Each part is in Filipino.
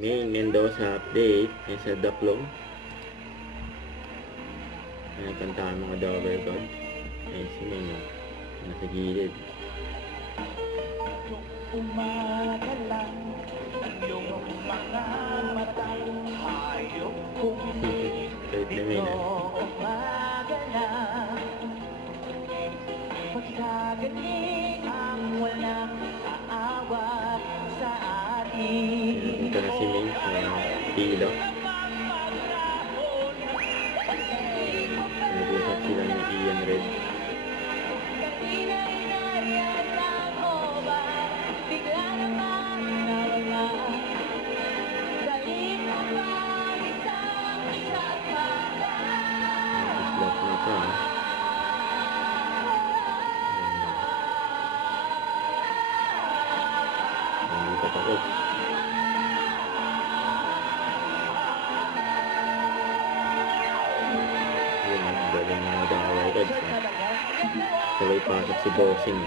May Mendoza update sa Daplong. Ay, kantahan mga Dover God. Ay, si May nasa gilid. Umaga lang yung mga matang hayop kong Kahit na May na. umaga lang pagkagaling ang walang aawat sa atin. Ito na si May sa pilo. Nag-usap sila ni Ian Red. Slap na ito ah. Hindi pa tapos. Yun ang galing mga Dover God. Sabay pasok si Bossing.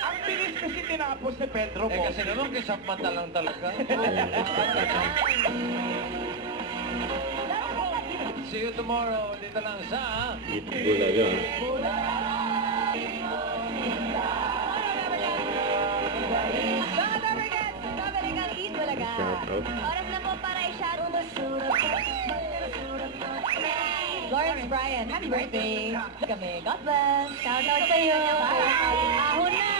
Ang bilis kasi tinapos ni Pedro mo. Kasi naman kisap mata lang talaga. See you tomorrow. Dito lang sa... Dito Bulaga. Shout out. Oras na po para i-shoutout. Lawrence Bryan, happy birthday. Kami, God bless. Shoutout sa iyo. Ahon na.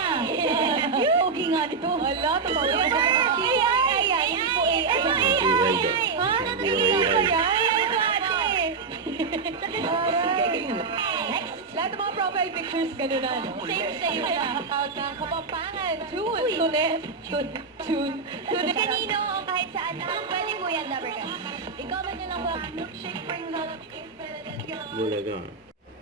Pogi nga dito. Wala, tumawa. AI. Hindi po AI. Ito AI. Ha? Nag-AI ka yan? Lahat ng mga profile pictures gano'n na, no? Same sa'yo na. Out ng Kapampangan. Tune. Kanino o kahit saan na. Pwede po yan, Lover ka. I-comment nyo lang po. Milkshake brings out of Bulaga.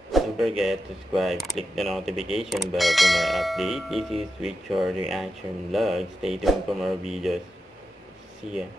Don't forget to subscribe, click the notification bell for more update. This is Victor Reaction Vlog. Stay tuned for more videos. See ya.